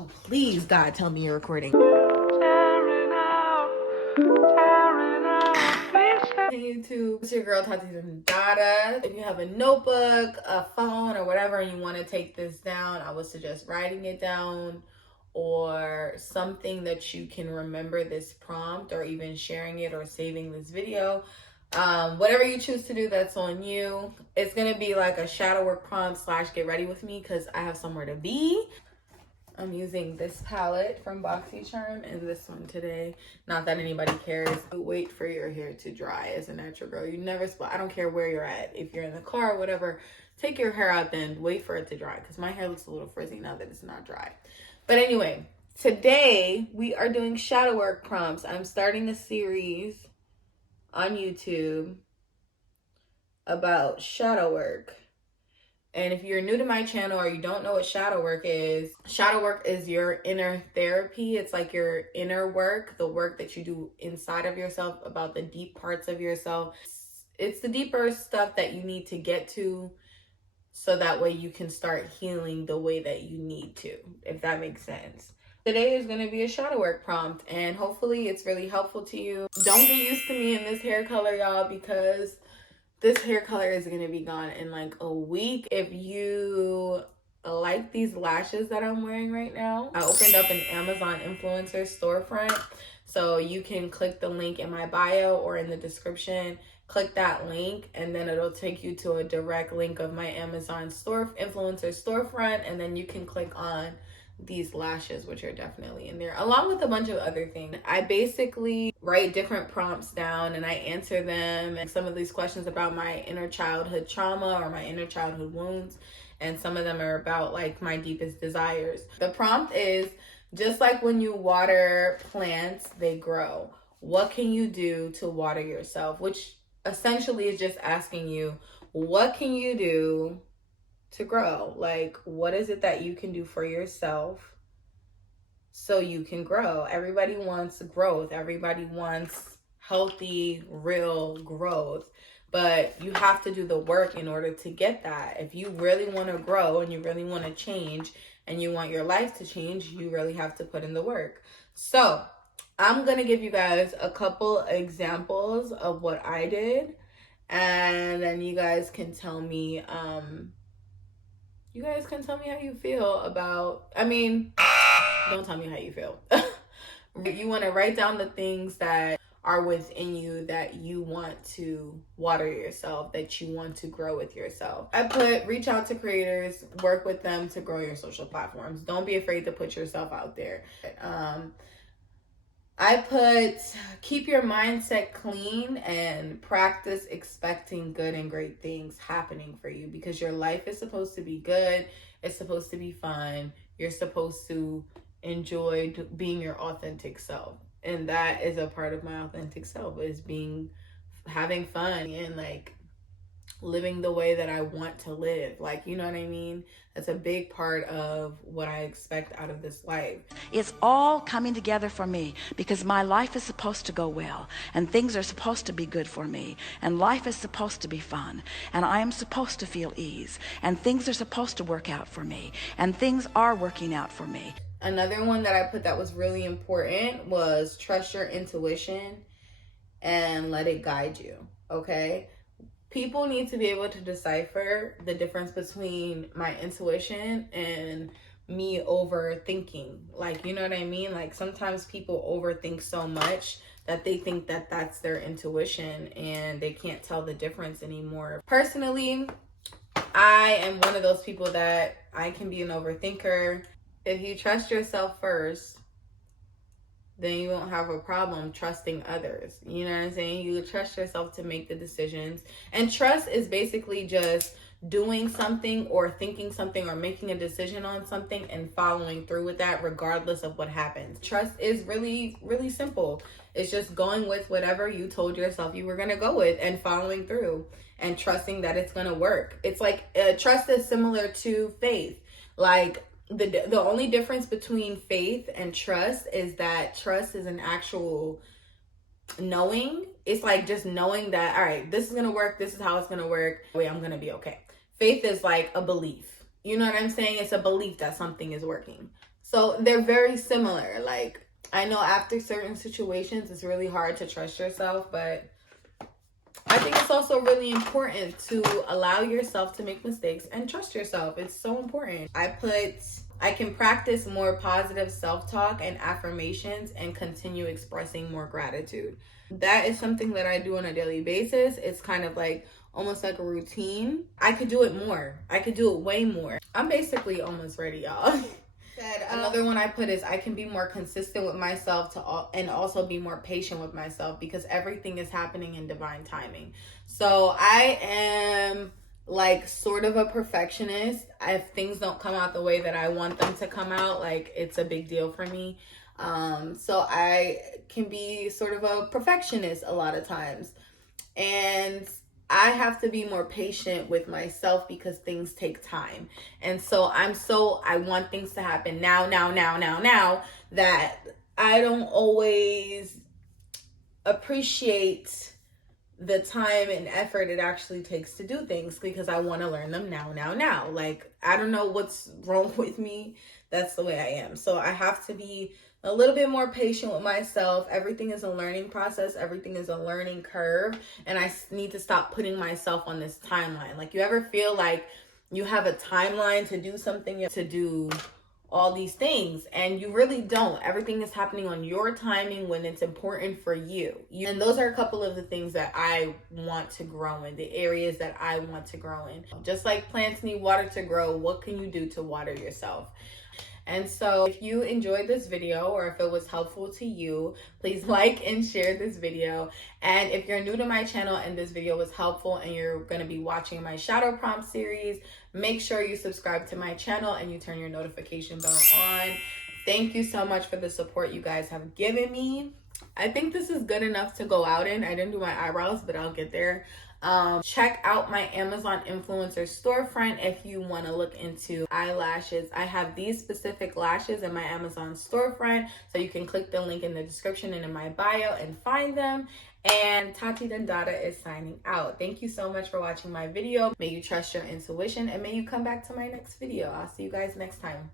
Oh, please, God, tell me you're recording. Hey YouTube, it's your girl Tati Dada. If you have a notebook, a phone, or whatever, and you want to take this down, I would suggest writing it down or something that you can remember this prompt, or even sharing it or saving this video. Whatever you choose to do, that's on you. It's gonna be like a shadow work prompt / get ready with me because I have somewhere to be. I'm using this palette from BoxyCharm and this one today. Not that anybody cares. Wait for your hair to dry as a natural girl. You never spot. I don't care where you're at. If you're in the car or whatever, take your hair out then. Wait for it to dry because my hair looks a little frizzy now that it's not dry. But anyway, today we are doing shadow work prompts. I'm starting a series on YouTube about shadow work. And if you're new to my channel or you don't know what shadow work is your inner therapy. It's like your inner work, the work that you do inside of yourself about the deep parts of yourself. It's the deeper stuff that you need to get to so that way you can start healing the way that you need to, if that makes sense. Today is going to be a shadow work prompt and hopefully it's really helpful to you. Don't get used to me in this hair color, y'all, because this hair color is going to be gone in like a week. If you like these lashes that I'm wearing right now, I opened up an Amazon influencer storefront. So you can click the link in my bio or in the description. Click that link and then it'll take you to a direct link of my Amazon influencer storefront. And then you can click on these lashes, which are definitely in there, along with a bunch of other things. I basically write different prompts down and I answer them, and some of these questions about my inner childhood trauma or my inner childhood wounds, and some of them are about like my deepest desires. The prompt is, just like when you water plants, they grow. What can you do to water yourself? Which essentially is just asking you, what can you do to grow? Like, what is it that you can do for yourself so you can grow? Everybody wants growth. Everybody wants healthy, real growth. But you have to do the work in order to get that. If you really want to grow and you really want to change and you want your life to change, you really have to put in the work. So I'm going to give you guys a couple examples of what I did. And then you guys can tell me, how you feel about, don't tell me how you feel. You want to write down the things that are within you that you want to water yourself, that you want to grow with yourself. I put reach out to creators, work with them to grow your social platforms. Don't be afraid to put yourself out there. I put keep your mindset clean and practice expecting good and great things happening for you, because your life is supposed to be good. It's supposed to be fun. You're supposed to enjoy being your authentic self. And that is a part of my authentic self, is having fun and like living the way that I want to live. Like, you know what I mean? That's a big part of what I expect out of this life. It's all coming together for me because my life is supposed to go well and things are supposed to be good for me and life is supposed to be fun and I am supposed to feel ease and things are supposed to work out for me and things are working out for me. Another one that I put that was really important was trust your intuition and let it guide you, okay? People need to be able to decipher the difference between my intuition and me overthinking. Like, you know what I mean? Like, sometimes people overthink so much that they think that that's their intuition and they can't tell the difference anymore. Personally, I am one of those people that I can be an overthinker. If you trust yourself first, then you won't have a problem trusting others. You know what I'm saying? You trust yourself to make the decisions. And trust is basically just doing something or thinking something or making a decision on something and following through with that regardless of what happens. Trust is really, really simple. It's just going with whatever you told yourself you were going to go with and following through and trusting that it's going to work. It's like trust is similar to faith. Like, the only difference between faith and trust is that trust is an actual knowing. It's like just knowing that, all right, this is going to work. This is how it's going to work. Wait, I'm going to be okay. Faith is like a belief. You know what I'm saying? It's a belief that something is working. So they're very similar. Like, I know after certain situations, it's really hard to trust yourself, but I think it's also really important to allow yourself to make mistakes and trust yourself. It's so important. I can practice more positive self-talk and affirmations and continue expressing more gratitude. That is something that I do on a daily basis. It's kind of like almost like a routine. I could do it more. I could do it way more. I'm basically almost ready, y'all. Another one I put is I can be more consistent with myself and also be more patient with myself, because everything is happening in divine timing. So I am like sort of a perfectionist. If things don't come out the way that I want them to come out, like, it's a big deal for me. So I can be sort of a perfectionist a lot of times. And I have to be more patient with myself because things take time. And so I want things to happen now, that I don't always appreciate the time and effort it actually takes to do things, because I want to learn them now. Like, I don't know what's wrong with me. That's the way I am. So I have to be a little bit more patient with myself. Everything is a learning process. Everything is a learning curve. And I need to stop putting myself on this timeline. Like, you ever feel like you have a timeline to do something, to do all these things, and you really don't. Everything is happening on your timing when it's important for you. And those are a couple of the things that I want to grow in, the areas that I want to grow in. Just like plants need water to grow, what can you do to water yourself? And so if you enjoyed this video, or if it was helpful to you, please like and share this video. And if you're new to my channel and this video was helpful and you're going to be watching my shadow prompt series, make sure you subscribe to my channel and you turn your notification bell on. Thank you so much for the support you guys have given me. I think this is good enough to go out in. I didn't do my eyebrows, but I'll get there. Check out my Amazon influencer storefront if you want to look into eyelashes. I have these specific lashes in my Amazon storefront, so you can click the link in the description and in my bio and find them. And Tati Dundada is signing out. Thank you so much for watching my video. May you trust your intuition, and may you come back to my next video. I'll see you guys next time.